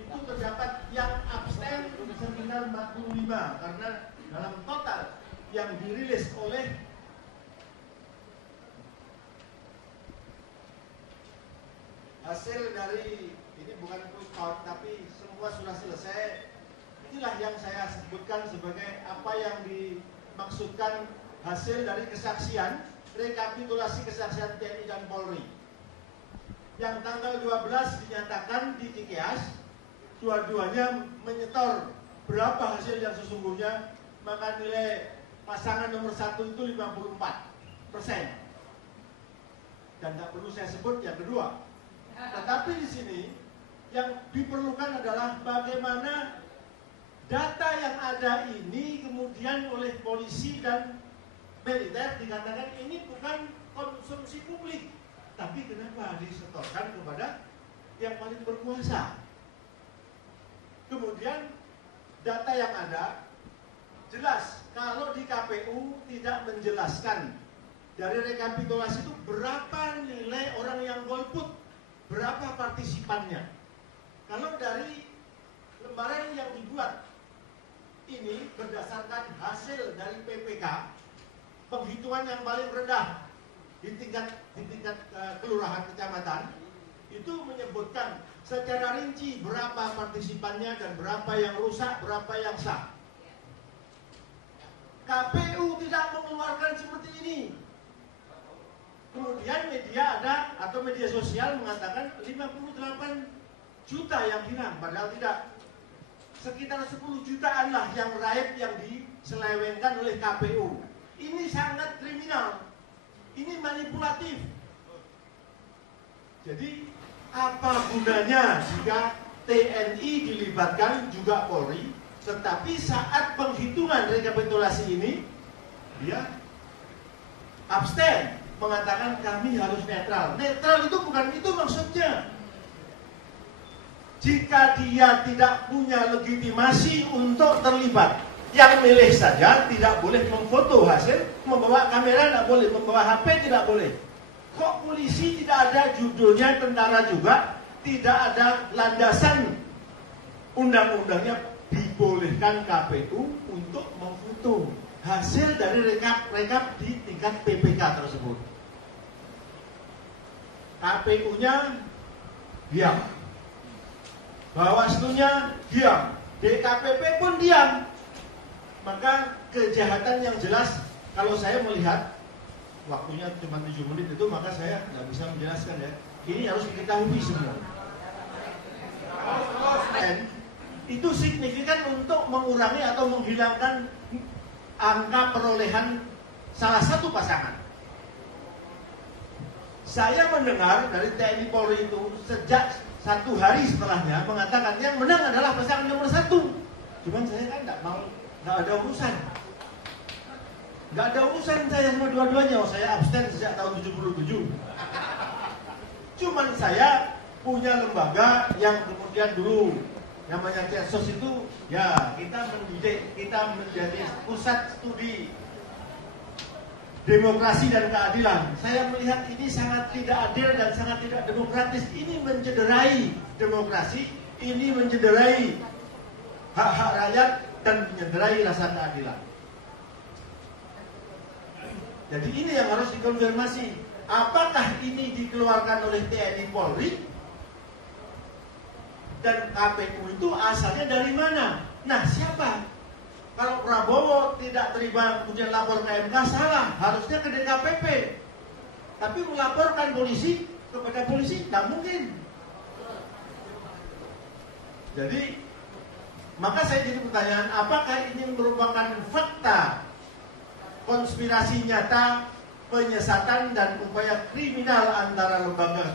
itu terdapat yang abstain sekitar 45, karena dalam total yang dirilis oleh hasil dari, ini bukan quick count tapi semua sudah selesai. Inilah yang saya sebutkan sebagai apa yang dimaksudkan hasil dari kesaksian, rekapitulasi kesaksian TNI dan Polri. Yang tanggal 12 dinyatakan di Cikeas, dua-duanya menyetor berapa hasil yang sesungguhnya, maka nilai pasangan nomor 1 itu 54%. Dan tak perlu saya sebut yang kedua. Tetapi di sini yang diperlukan adalah bagaimana data yang ada ini kemudian oleh polisi dan militer dikatakan ini bukan konsumsi publik, tapi kenapa disetorkan kepada yang paling berkuasa. Kemudian data yang ada jelas kalau di KPU tidak menjelaskan dari rekapitulasi itu berapa nilai orang yang golput, berapa partisipannya. Kalau dari lembaran yang dibuat ini berdasarkan hasil dari PPK, penghitungan yang paling rendah di tingkat kelurahan kecamatan itu menyebutkan secara rinci berapa partisipannya dan berapa yang rusak, berapa yang sah. KPU tidak mengeluarkan seperti ini. Kemudian media ada atau media sosial mengatakan 58 juta yang hilang, padahal tidak. Sekitar 10 jutaan lah yang raib yang diselewengkan oleh KPU. Ini sangat kriminal. Ini manipulatif. Jadi apa gunanya jika TNI dilibatkan juga Polri, tetapi saat penghitungan rekapitulasi ini dia abstain, mengatakan kami harus netral. Netral itu bukan itu maksudnya. Jika dia tidak punya legitimasi untuk terlibat, yang milih saja tidak boleh memfoto hasil, membawa kamera tidak boleh, membawa HP tidak boleh. Kok polisi tidak ada judulnya tentara juga, tidak ada landasan undang-undangnya dibolehkan KPU untuk memfoto hasil dari rekap di tingkat PPK tersebut. KPU-nya diam, Bawaslu-nya diam, DKPP pun diam. Maka kejahatan yang jelas, kalau saya melihat waktunya cuma 7 menit itu, maka saya nggak bisa menjelaskan ya. Ini harus diketahui semua. Dan itu signifikan untuk mengurangi atau menghilangkan angka perolehan salah satu pasangan. Saya mendengar dari TNI Polri itu sejak 1 hari setelahnya mengatakan yang menang adalah pasangan nomor 1. Cuman saya kan nggak ada urusan. Nggak ada urusan saya sama dua-duanya. Saya abstain sejak tahun 77. Cuman saya punya lembaga yang kemudian dulu namanya CESOS itu, ya kita mendidik, kita menjadi pusat studi demokrasi dan keadilan. Saya melihat ini sangat tidak adil dan sangat tidak demokratis. Ini mencederai demokrasi, ini mencederai hak-hak rakyat dan mencederai rasa keadilan. Jadi ini yang harus dikonfirmasi. Apakah ini dikeluarkan oleh TNI Polri dan KPU itu asalnya dari mana? Nah, siapa? Kalau Prabowo tidak terima kemudian lapor ke MK, salah. Harusnya ke DKPP. Tapi melaporkan polisi kepada polisi, tidak mungkin. Jadi, maka saya jadi pertanyaan, apakah ini merupakan fakta konspirasi nyata, penyesatan dan upaya kriminal antara lembaga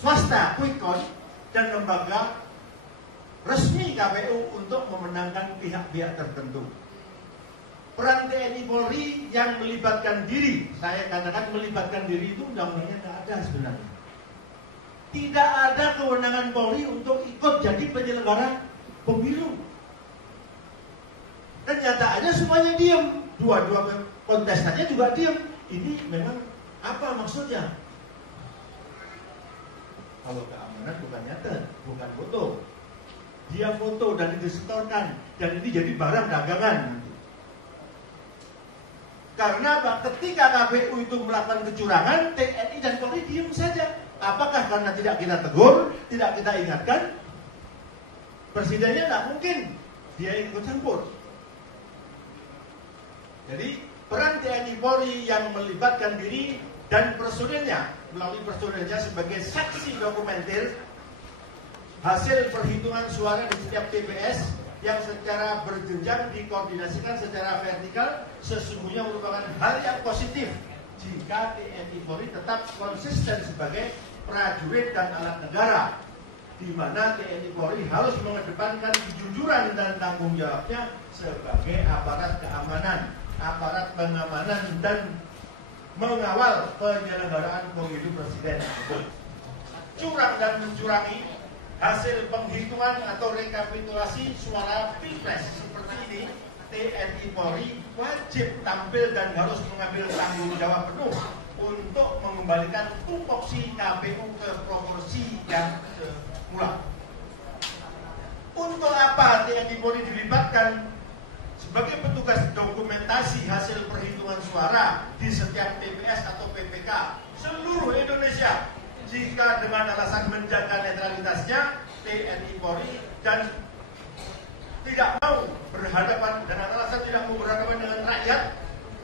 swasta quick count dan lembaga resmi KPU untuk memenangkan pihak-pihak tertentu. Peran TNI Polri yang melibatkan diri, saya katakan melibatkan diri itu undang-undangnya tidak ada sebenarnya. Tidak ada kewenangan Polri untuk ikut jadi penyelenggara pemilu. Dan nyataannya semuanya diam, dua-dua kontestannya juga diam. Ini memang apa maksudnya? Kalau keamanan bukan nyata, bukan foto. dia foto dan disetorkan, dan ini jadi barang dagangan. Karena ketika KPU itu melakukan kecurangan, TNI dan Polri diam saja. Apakah karena tidak kita tegur, tidak kita ingatkan? Presidennya tidak mungkin dia ikut campur. Jadi peran TNI Polri yang melibatkan diri dan personilnya, melalui personilnya sebagai saksi dokumenter hasil perhitungan suara di setiap TPS yang secara berjenjang dikoordinasikan secara vertikal, sesungguhnya merupakan hal yang positif jika TNI Polri tetap konsisten sebagai prajurit dan alat negara, di mana TNI Polri harus mengedepankan kejujuran dan tanggung jawabnya sebagai aparat keamanan, aparat pengamanan dan mengawal penyelenggaraan pemilu presiden. Curang dan mencurangi hasil penghitungan atau rekapitulasi suara Pilpres seperti ini, TNI Polri wajib tampil dan harus mengambil tanggung jawab penuh untuk mengembalikan tupoksi KPU ke proporsi yang semula. Untuk apa TNI Polri dilibatkan sebagai petugas dokumentasi hasil perhitungan suara di setiap TPS atau PPK seluruh Indonesia? Jika dengan alasan menjaga netralitasnya, TNI Polri dan tidak mau berhadapan dengan alasan tidak mau berhadapan dengan rakyat,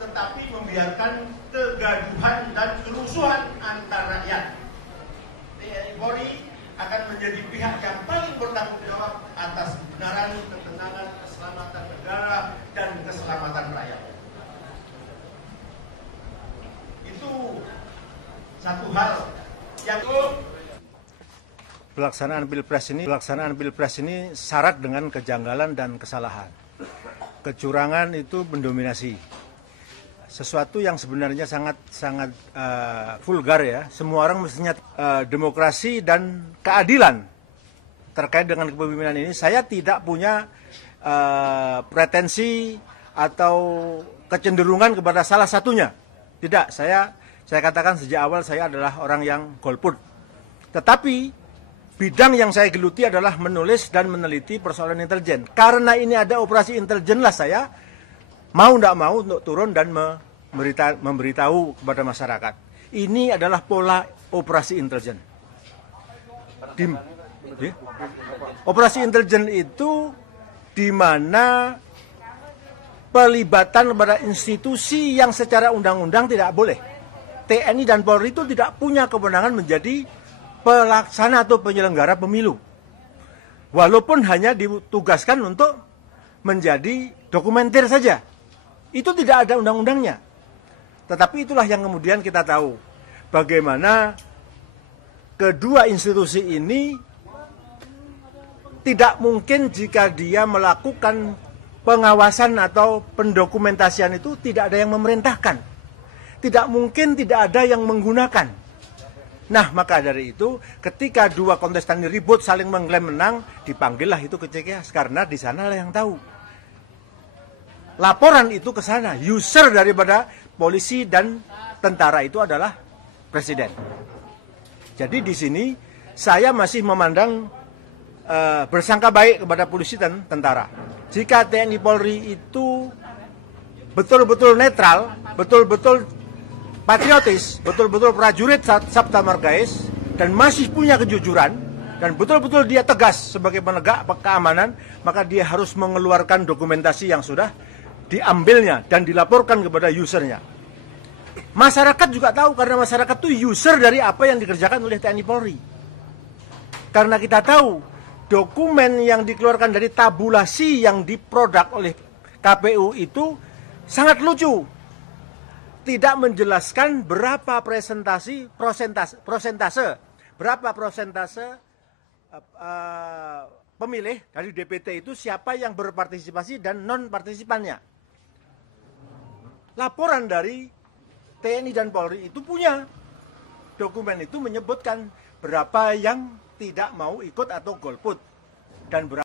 tetapi membiarkan kegaduhan dan kerusuhan antar rakyat. TNI Polri akan menjadi pihak yang paling bertanggung jawab atas kebenaran, ketenangan, keselamatan negara dan keselamatan rakyat. Itu satu hal yang pelaksanaan Pilpres ini syarat dengan kejanggalan dan kesalahan. Kecurangan itu mendominasi. Sesuatu yang sebenarnya sangat vulgar ya. Semua orang mestinya demokrasi dan keadilan terkait dengan kepemimpinan ini. Saya tidak punya pretensi atau kecenderungan kepada salah satunya. Tidak, saya katakan sejak awal saya adalah orang yang golput. Tetapi bidang yang saya geluti adalah menulis dan meneliti persoalan intelijen. Karena ini ada operasi intelijen lah saya mau tidak mau untuk turun dan memberitahu kepada masyarakat. Ini adalah pola operasi intelijen. Operasi intelijen itu di mana pelibatan pada institusi yang secara undang-undang tidak boleh. TNI dan Polri itu tidak punya kewenangan menjadi pelaksana atau penyelenggara pemilu. Walaupun hanya ditugaskan untuk menjadi dokumenter saja. Itu tidak ada undang-undangnya. Tetapi itulah yang kemudian kita tahu. Bagaimana kedua institusi ini tidak mungkin jika dia melakukan pengawasan atau pendokumentasian itu tidak ada yang memerintahkan. Tidak mungkin tidak ada yang menggunakan. Nah, maka dari itu, ketika dua kontestan ini ribut saling mengklaim menang, dipanggillah itu ke CKS karena di sanalah yang tahu. Laporan itu ke sana, user daripada polisi dan tentara itu adalah presiden. Jadi di sini saya masih memandang bersangka baik kepada polisi dan tentara. Jika TNI Polri itu betul-betul netral, betul-betul patriotis, betul-betul prajurit Sabta Margais, dan masih punya kejujuran, dan betul-betul dia tegas sebagai penegak keamanan, maka dia harus mengeluarkan dokumentasi yang sudah diambilnya dan dilaporkan kepada usernya. Masyarakat juga tahu, karena masyarakat itu user dari apa yang dikerjakan oleh TNI Polri. Karena kita tahu, dokumen yang dikeluarkan dari tabulasi yang diproduk oleh KPU itu sangat lucu. Tidak menjelaskan berapa berapa prosentase pemilih dari DPT itu siapa yang berpartisipasi dan non-partisipannya. Laporan dari TNI dan Polri itu punya dokumen itu menyebutkan berapa yang tidak mau ikut atau golput dan berapa